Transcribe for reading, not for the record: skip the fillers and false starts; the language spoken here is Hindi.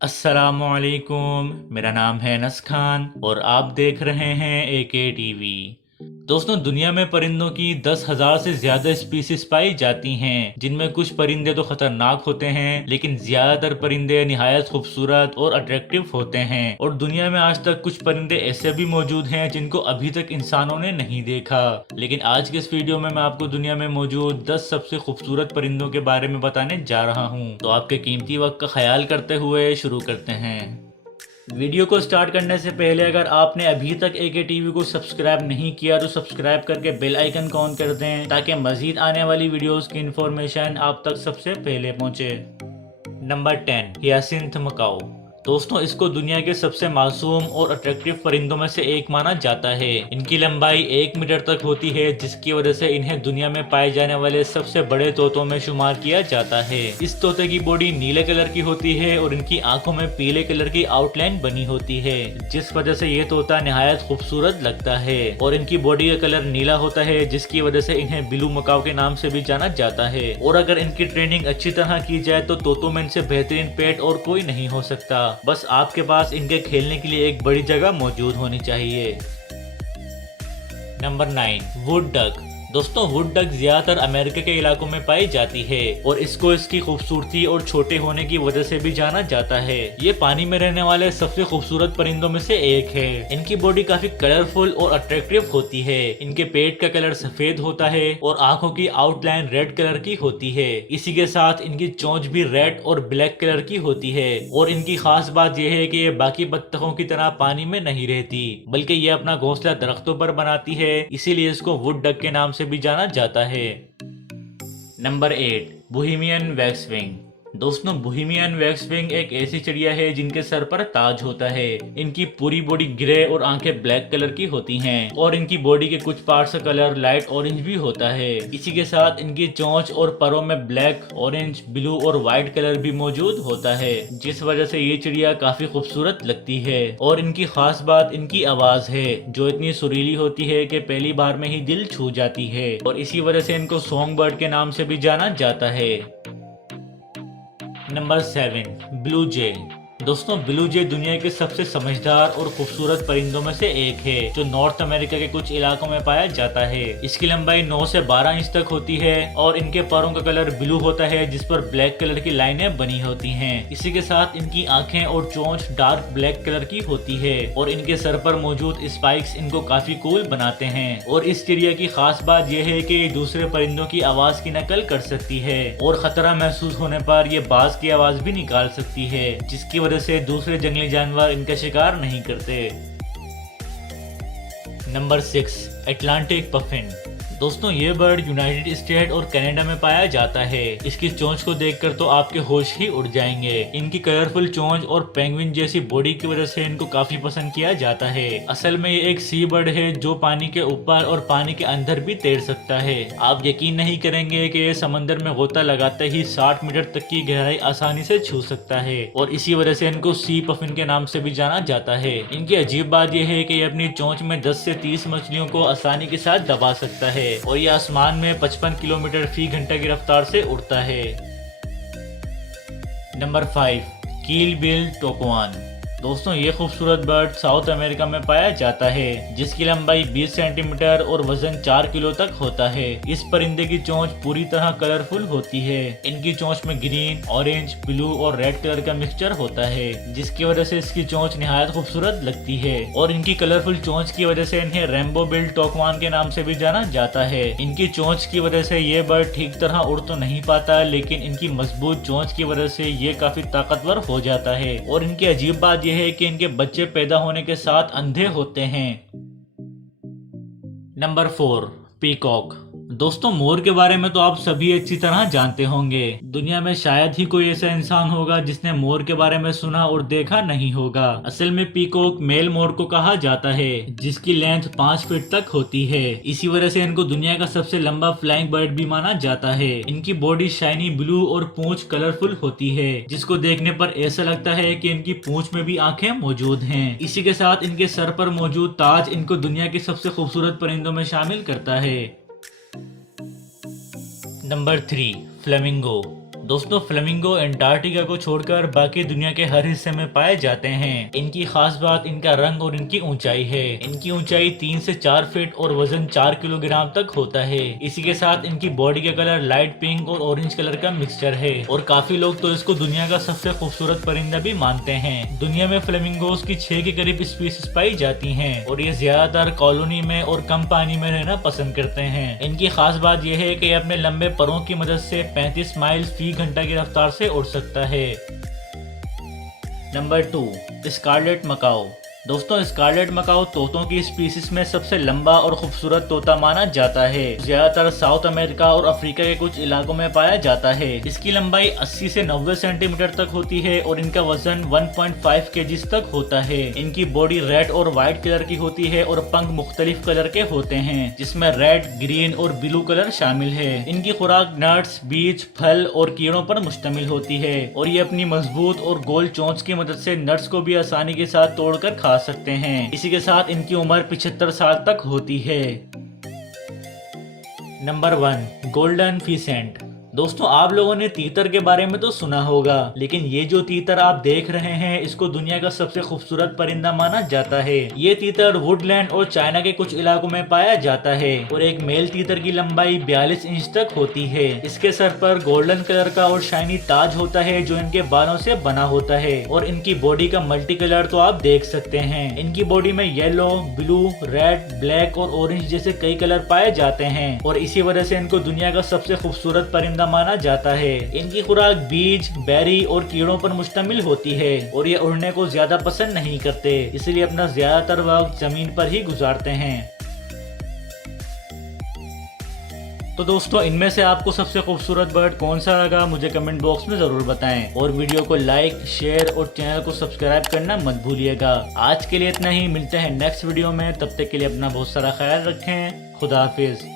अस्सलामुअलैकुम। मेरा नाम है अनस खान और आप देख रहे हैं एके टीवी। दोस्तों, दुनिया में परिंदों की 10,000 से ज्यादा स्पीसीज पाई जाती हैं, जिनमें कुछ परिंदे तो खतरनाक होते हैं, लेकिन ज्यादातर परिंदे निहायत खूबसूरत और अट्रैक्टिव होते हैं। और दुनिया में आज तक कुछ परिंदे ऐसे भी मौजूद हैं जिनको अभी तक इंसानों ने नहीं देखा। लेकिन आज के इस वीडियो में मैं आपको दुनिया में मौजूद 10 सबसे खूबसूरत परिंदों के बारे में बताने जा रहा हूँ। तो आपके कीमती वक्त का ख्याल करते हुए शुरू करते हैं। वीडियो को स्टार्ट करने से पहले अगर आपने अभी तक एके टीवी को सब्सक्राइब नहीं किया तो सब्सक्राइब करके बेल आइकन को ऑन कर दें, ताकि मजीद आने वाली वीडियोस की इंफॉर्मेशन आप तक सबसे पहले पहुंचे। Number 10, hyacinth macaw. दोस्तों, इसको दुनिया के सबसे मासूम और अट्रैक्टिव परिंदों में से एक माना जाता है। इनकी लंबाई 1 मीटर तक होती है, जिसकी वजह से इन्हें दुनिया में पाए जाने वाले सबसे बड़े तोतों में शुमार किया जाता है। इस तोते की बॉडी नीले कलर की होती है और इनकी आंखों में पीले कलर की आउटलाइन बनी होती है, जिस वजह से ये तोता निहायत खूबसूरत लगता है। और इनकी बॉडी का कलर नीला होता है, जिसकी वजह से इन्हें ब्लू मकाओ के नाम से भी जाना जाता है। और अगर इनकी ट्रेनिंग अच्छी तरह की जाए तो तोतों में इनसे बेहतरीन पेट और कोई नहीं हो सकता। बस आपके पास इनके खेलने के लिए एक बड़ी जगह मौजूद होनी चाहिए। Number 9, wood duck. दोस्तों, वुड डक ज्यादातर अमेरिका के इलाकों में पाई जाती है और इसको इसकी खूबसूरती और छोटे होने की वजह से भी जाना जाता है। ये पानी में रहने वाले सबसे खूबसूरत परिंदों में से एक है। इनकी बॉडी काफी कलरफुल और अट्रैक्टिव होती है। इनके पेट का कलर सफेद होता है और आंखों की आउटलाइन रेड कलर की होती है। इसी के साथ इनकी चोंच भी रेड और ब्लैक कलर की होती है। और इनकी खास बात यह है कि ये बाकी बत्तखों की तरह पानी में नहीं रहती, बल्कि ये अपना घोंसला दरख्तों पर बनाती है, इसीलिए इसको वुड डक के नाम से भी जाना जाता है। Number 8, Bohemian waxwing. दोस्तों, बोहेमियन वैक्सविंग एक ऐसी चिड़िया है जिनके सर पर ताज होता है। इनकी पूरी बॉडी ग्रे और आंखें ब्लैक कलर की होती हैं और इनकी बॉडी के कुछ पार्ट्स का कलर लाइट ऑरेंज भी होता है। इसी के साथ इनकी चोंच और परों में ब्लैक, ऑरेंज, ब्लू और व्हाइट कलर भी मौजूद होता है, जिस वजह से ये चिड़िया काफी खूबसूरत लगती है। और इनकी खास बात इनकी आवाज है, जो इतनी सुरीली होती है कि पहली बार में ही दिल छू जाती है। और इसी वजह से इनको सॉन्ग बर्ड के नाम से भी जाना जाता है। नंबर 7, ब्लू जे। दोस्तों, ब्लू जे दुनिया के सबसे समझदार और खूबसूरत परिंदों में से एक है, जो नॉर्थ अमेरिका के कुछ इलाकों में पाया जाता है। इसकी लंबाई 9 से 12 इंच तक होती है और इनके पैरों का कलर ब्लू होता है, जिस पर ब्लैक कलर की लाइनें बनी होती हैं। इसी के साथ इनकी आंखें और चोंच डार्क ब्लैक कलर की होती है और इनके सर पर मौजूद स्पाइक्स इनको काफी कूल बनाते हैं। और इस चिड़िया की खास बात यह है कि ये दूसरे परिंदों की आवाज की नकल कर सकती है और खतरा महसूस होने पर ये बाज की आवाज भी निकाल सकती है, जिसकी वजह से दूसरे जंगली जानवर इनका शिकार नहीं करते। Number 6, Atlantic puffin. दोस्तों, ये बर्ड यूनाइटेड स्टेट और कनाडा में पाया जाता है। इसकी चोंच को देखकर तो आपके होश ही उड़ जाएंगे। इनकी कलरफुल चोंच और पेंगुइन जैसी बॉडी की वजह से इनको काफी पसंद किया जाता है। असल में ये एक सी बर्ड है जो पानी के ऊपर और पानी के अंदर भी तैर सकता है। आप यकीन नहीं करेंगे कि ये समंदर में गोता लगाते ही 60 मीटर तक की गहराई आसानी से छू सकता है और इसी वजह से इनको सी पफिन के नाम से भी जाना जाता है। इनकी अजीब बात यह है कि ये अपनी चोंच में 10 से 30 मछलियों को आसानी के साथ दबा सकता है और ये आसमान में 55 किलोमीटर फी घंटा की रफ्तार से उड़ता है। नंबर 5, कील बिल टोकवान। दोस्तों, ये खूबसूरत बर्ड साउथ अमेरिका में पाया जाता है, जिसकी लंबाई 20 सेंटीमीटर और वजन 4 किलो तक होता है। इस परिंदे की चोंच पूरी तरह कलरफुल होती है। इनकी चोंच में ग्रीन, ऑरेंज, ब्लू और रेड कलर का मिक्सचर होता है, जिसकी वजह से इसकी चोंच निहायत खूबसूरत लगती है। और इनकी कलरफुल चोंच की वजह से इन्हें रेनबो बिल टोकवान के नाम से भी जाना जाता है। इनकी चोंच की वजह से ये बर्ड ठीक तरह उड़ तो नहीं पाता, लेकिन इनकी मजबूत चोंच की वजह से ये काफी ताकतवर हो जाता है। और इनकी अजीब बात यह है कि इनके बच्चे पैदा होने के साथ अंधे होते हैं। Number 4, peacock. दोस्तों, मोर के बारे में तो आप सभी अच्छी तरह जानते होंगे। दुनिया में शायद ही कोई ऐसा इंसान होगा जिसने मोर के बारे में सुना और देखा नहीं होगा। असल में पीकॉक मेल मोर को कहा जाता है, जिसकी लेंथ 5 फीट तक होती है। इसी वजह से इनको दुनिया का सबसे लंबा फ्लाइंग बर्ड भी माना जाता है। इनकी बॉडी शाइनी ब्लू और पूंछ कलरफुल होती है, जिसको देखने पर ऐसा लगता है कि इनकी पूंछ में भी आंखें मौजूद हैं। इसी के साथ इनके सर पर मौजूद ताज इनको दुनिया के सबसे खूबसूरत परिंदों में शामिल करता है। Number 3, flamingo. दोस्तों फ्लेमिंगो अंटार्कटिका को छोड़कर बाकी दुनिया के हर हिस्से में पाए जाते हैं। इनकी खास बात इनका रंग और इनकी ऊंचाई है। इनकी ऊंचाई 3 से 4 फीट और वजन 4 किलोग्राम तक होता है। इसी के साथ इनकी बॉडी का कलर लाइट पिंक और ऑरेंज कलर का मिक्सचर है और काफी लोग तो इसको दुनिया का सबसे खूबसूरत परिंदा भी मानते हैं। दुनिया में फ्लेमिंगोस की 6 के करीब स्पीसीज पाई जाती हैं और ये ज्यादातर कॉलोनी में और कम पानी में रहना पसंद करते हैं। इनकी खास बात यह है कि ये अपने लंबे परों की मदद से 35 माइल फी घंटा की रफ्तार से उड़ सकता है। Number 2, scarlet macaw. दोस्तों स्कारलेट मकाओ तोतों की स्पीसीज में सबसे लंबा और खूबसूरत तोता माना जाता है। ज्यादातर साउथ अमेरिका और अफ्रीका के कुछ इलाकों में पाया जाता है। इसकी लंबाई 80 से 90 सेंटीमीटर तक होती है और इनका वजन 1.5 केजी तक होता है। इनकी बॉडी रेड और व्हाइट कलर की होती है और पंख मुख्तलिफ कलर के होते हैं, जिसमें रेड, ग्रीन और ब्लू कलर शामिल है। इनकी खुराक नट्स, बीज, फल और कीड़ों पर मुश्तमिल होती है और ये अपनी मजबूत और गोल चोंच की मदद से नट्स को भी आसानी के साथ तोड़कर खा सकते हैं। इसी के साथ इनकी उम्र 75 साल तक होती है। Number 1, golden pheasant. दोस्तों आप लोगों ने तीतर के बारे में तो सुना होगा, लेकिन ये जो तीतर आप देख रहे हैं इसको दुनिया का सबसे खूबसूरत परिंदा माना जाता है। ये तीतर वुडलैंड और चाइना के कुछ इलाकों में पाया जाता है और एक मेल तीतर की लंबाई 42 इंच तक होती है। इसके सर पर गोल्डन कलर का और शाइनी ताज होता है जो इनके बालों से बना होता है और इनकी बॉडी का मल्टी कलर तो आप देख सकते हैं। इनकी बॉडी में येलो, ब्लू, रेड, ब्लैक और ऑरेंज जैसे कई कलर पाए जाते हैं और इसी वजह से इनको दुनिया का सबसे खूबसूरत परिंदा माना जाता है। इनकी खुराक बीज, बेरी और कीड़ों पर मुश्तमिल होती है और ये उड़ने को ज्यादा पसंद नहीं करते, इसलिए अपना ज्यादातर वक्त जमीन पर ही गुजारते हैं। तो दोस्तों इनमें से आपको सबसे खूबसूरत बर्ड कौन सा लगा मुझे कमेंट बॉक्स में जरूर बताएं और वीडियो को लाइक, शेयर और चैनल को सब्सक्राइब करना मत भूलिएगा। आज के लिए इतना ही, मिलते हैं नेक्स्ट वीडियो में। तब तक के लिए अपना बहुत सारा ख्याल रखें। खुदा हाफिज।